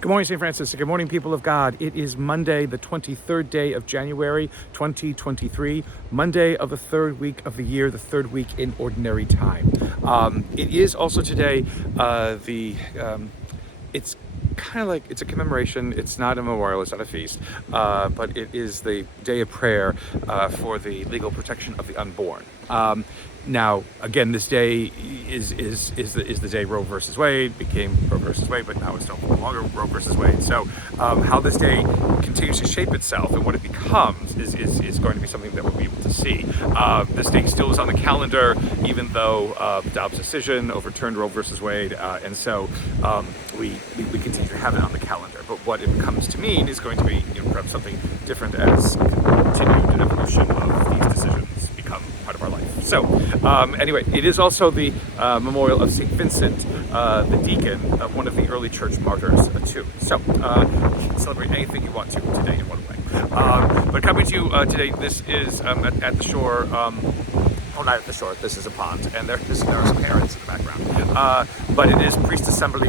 Good morning, St. Francis. Good morning, people of God. It is Monday, the 23rd day of January, 2023, Monday of the third week of the year, the third week in Ordinary Time. It is also today it's kind of like, it's a commemoration. It's not a memorial, it's not a feast, but it is the day of prayer for the legal protection of the unborn. Now, again, this day is the day Roe versus Wade became Roe versus Wade, but now it's no longer Roe versus Wade. So how this day continues to shape itself and what it becomes is going to be something that we'll be able to see. This day still is on the calendar, even though Dobbs' decision overturned Roe versus Wade, and so we continue to have it on the calendar. But what it comes to mean is going to be, perhaps something different as continued evolution of these decisions become part of our life. So anyway, it is also the memorial of St. Vincent, the deacon, one of the early church martyrs too. So you can celebrate anything you want to today in one way. But coming to you today, this is at the shore. Oh, not at the shore, this is a pond, and there are some herons in the background. But it is Priest Assembly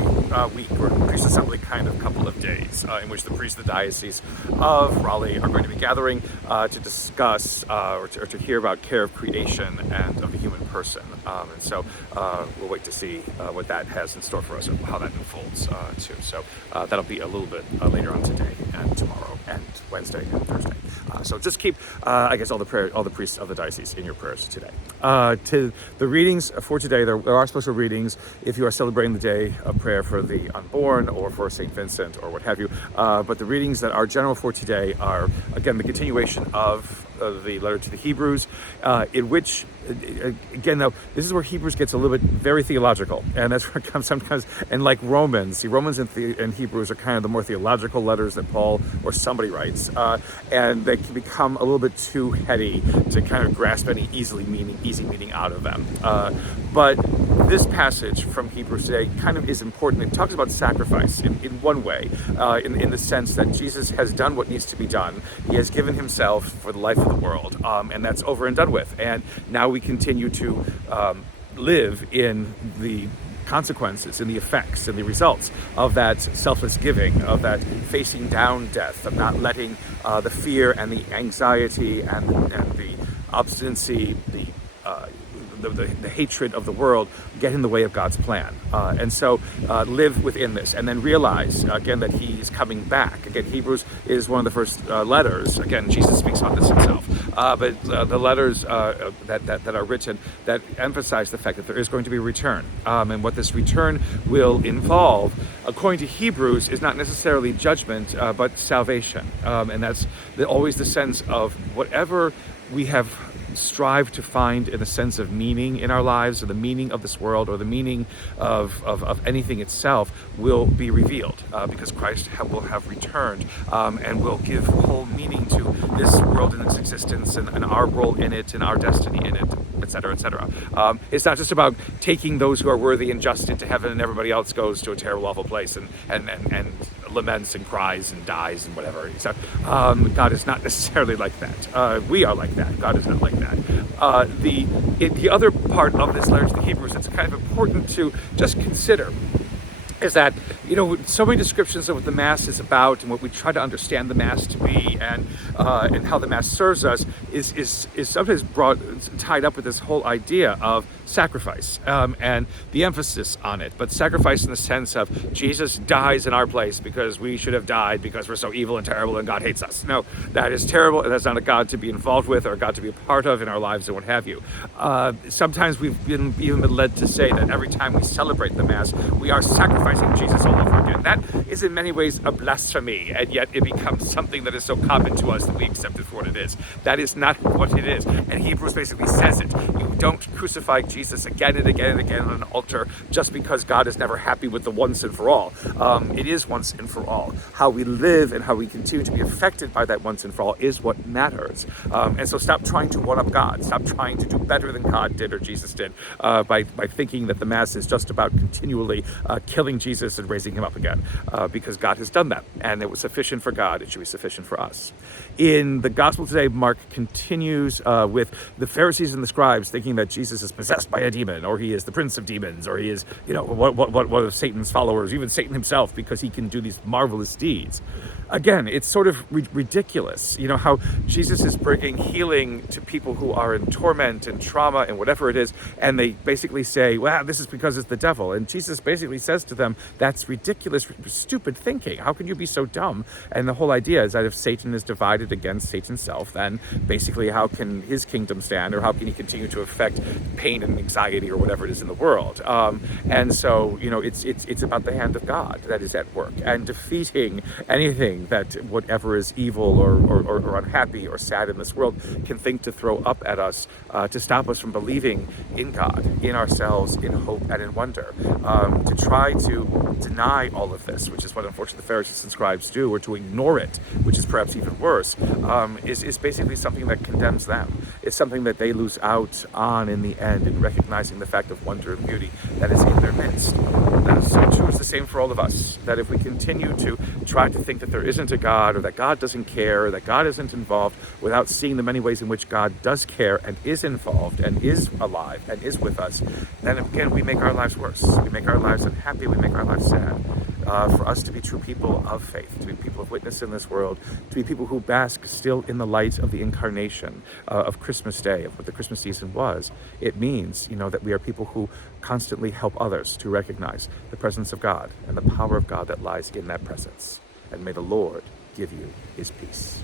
week, or Priest Assembly kind of couple of days, in which the priests of the Diocese of Raleigh are going to be gathering to discuss or to hear about care of creation and of the human person. And so we'll wait to see what that has in store for us and how that unfolds too. So that'll be a little bit later on today and tomorrow and Wednesday and Thursday. So just keep, I guess, all the priests of the diocese in your prayers today. To the readings for today, there are special readings if you are celebrating the day of prayer for the unborn or for St. Vincent or what have you. But the readings that are general for today are, again, the continuation of the letter to the Hebrews, in which, again, though, this is where Hebrews gets a little bit very theological, and that's where it comes sometimes, and like Romans. See, Romans and Hebrews are kind of the more theological letters that Paul or somebody writes, and they can become a little bit too heady to kind of grasp any easy meaning out of them. But this passage from Hebrews today kind of is important. It talks about sacrifice in one way, in the sense that Jesus has done what needs to be done. He has given himself for the life of the world, and that's over and done with. And now we continue to live in the consequences and the effects and the results of that selfless giving, of that facing down death, of not letting the fear and the anxiety and the obstinacy, the hatred of the world get in the way of God's plan. And so live within this, and then realize, again, that he's coming back. Again, Hebrews is one of the first letters. Again, Jesus speaks about this himself. But the letters that are written that emphasize the fact that there is going to be a return. And what this return will involve, according to Hebrews, is not necessarily judgment, but salvation. And that's always the sense of whatever we have strive to find in a sense of meaning in our lives, or the meaning of this world, or the meaning of anything itself, will be revealed because Christ will have returned and will give whole meaning to this world and its existence, and our role in it, and our destiny in it, etc., etc. It's not just about taking those who are worthy and just into heaven, and everybody else goes to a terrible, awful place and laments and cries and dies and whatever. So, God is not necessarily like that. We are like that. God is not like that. The other part of this letter to the Hebrews that's kind of important to just consider is that, so many descriptions of what the Mass is about and what we try to understand the Mass to be, and how the Mass serves us is sometimes tied up with this whole idea of sacrifice and the emphasis on it. But sacrifice in the sense of Jesus dies in our place because we should have died because we're so evil and terrible and God hates us. No, that is terrible, and that's not a God to be involved with or a God to be a part of in our lives and what have you. Sometimes we've even been led to say that every time we celebrate the Mass, we are sacrificing Jesus all over again. That is in many ways a blasphemy, and yet it becomes something that is so common to us that we accept it for what it is. That is not what it is. And Hebrews basically says it. You don't crucify Jesus again and again and again on an altar just because God is never happy with the once and for all. It is once and for all. How we live and how we continue to be affected by that once and for all is what matters. And so stop trying to one-up God. Stop trying to do better than God did or Jesus did by thinking that the Mass is just about continually killing Jesus and raising him up again. because God has done that, and it was sufficient for God. It should be sufficient for us. In the gospel today, Mark continues with the Pharisees and the scribes thinking that Jesus is possessed by a demon, or he is the prince of demons, or he is, one of Satan's followers, even Satan himself, because he can do these marvelous deeds. Again, it's sort of ridiculous, how Jesus is bringing healing to people who are in torment and trauma and whatever it is, and they basically say, well, this is because it's the devil. And Jesus basically says to them, that's ridiculous, stupid thinking. How can you be so dumb? And the whole idea is that if Satan is divided against Satan's self, then basically how can his kingdom stand, or how can he continue to affect pain and anxiety or whatever it is in the world? And so, it's about the hand of God that is at work, and defeating anything that whatever is evil or unhappy or sad in this world can think to throw up at us, to stop us from believing in God, in ourselves, in hope and in wonder. To try to deny all of this, which is what unfortunately the Pharisees and scribes do, or to ignore it, which is perhaps even worse, is basically something that condemns them. It's something that they lose out on in the end, in recognizing the fact of wonder and beauty that is in their midst. That is so true. It's the same for all of us, that if we continue to try to think that there isn't a God, or that God doesn't care, or that God isn't involved, without seeing the many ways in which God does care and is involved and is alive and is with us, then again we make our lives worse. We make our lives unhappy, we make our lives sad. For us to be true people of faith, to be people of witness in this world, to be people who bask still in the light of the incarnation of Christmas Day, of what the Christmas season was, it means, that we are people who constantly help others to recognize the presence of God and the power of God that lies in that presence. And may the Lord give you his peace.